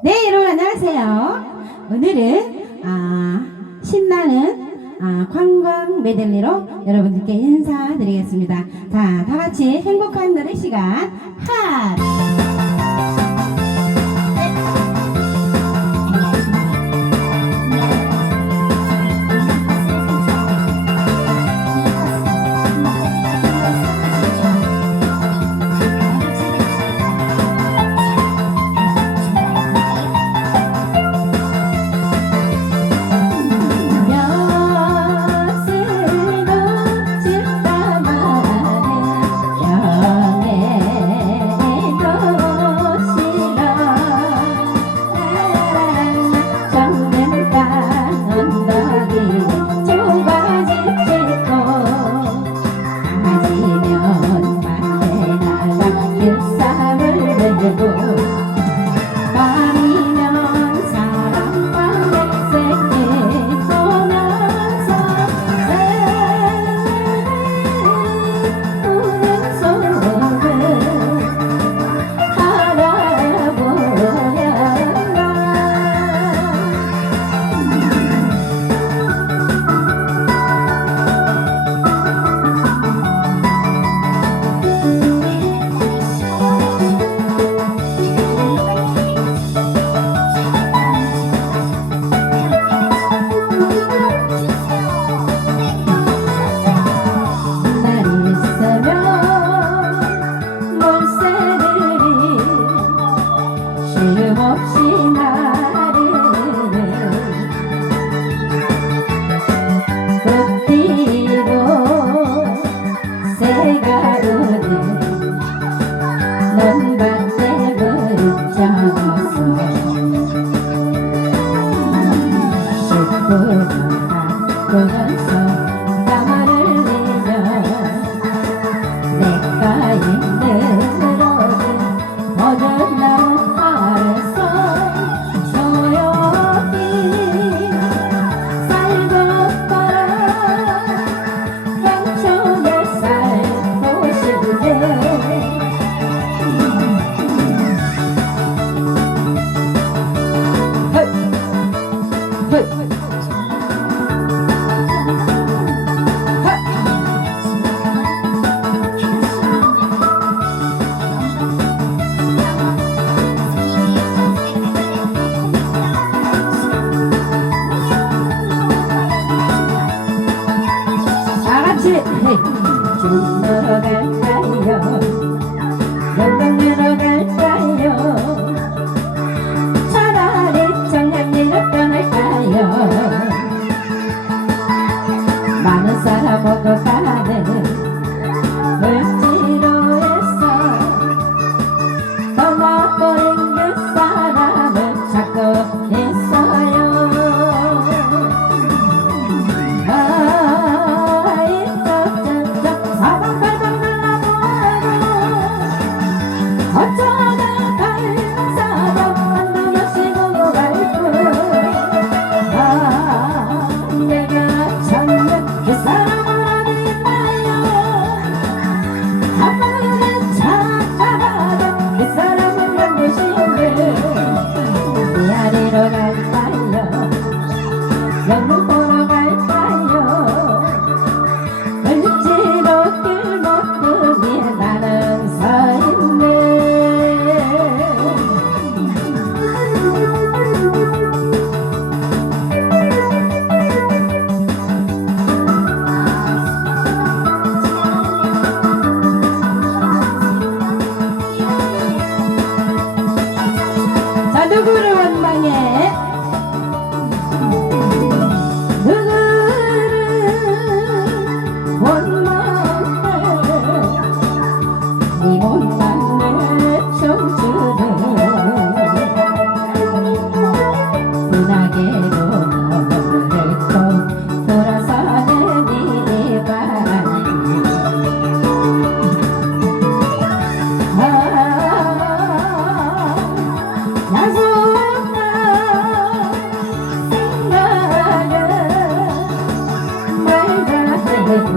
네, 여러분 안녕하세요. 오늘은 아, 신나는 아, 관광 메들리로 여러분들께 인사드리겠습니다. 자, 다 같이 행복한 노래 시간 걸어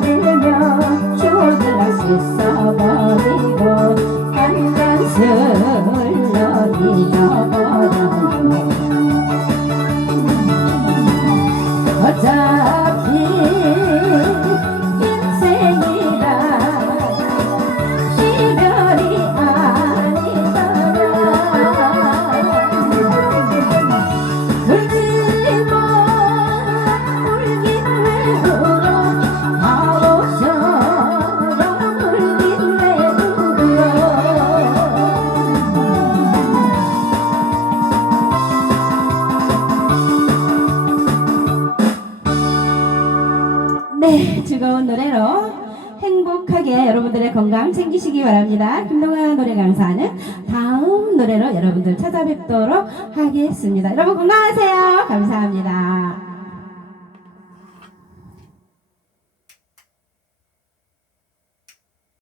thank you. 네, 즐거운 노래로 행복하게 여러분들의 건강 챙기시기 바랍니다. 김동아 노래 강사는 다음 노래로 여러분들 찾아뵙도록 하겠습니다. 여러분 건강하세요. 감사합니다.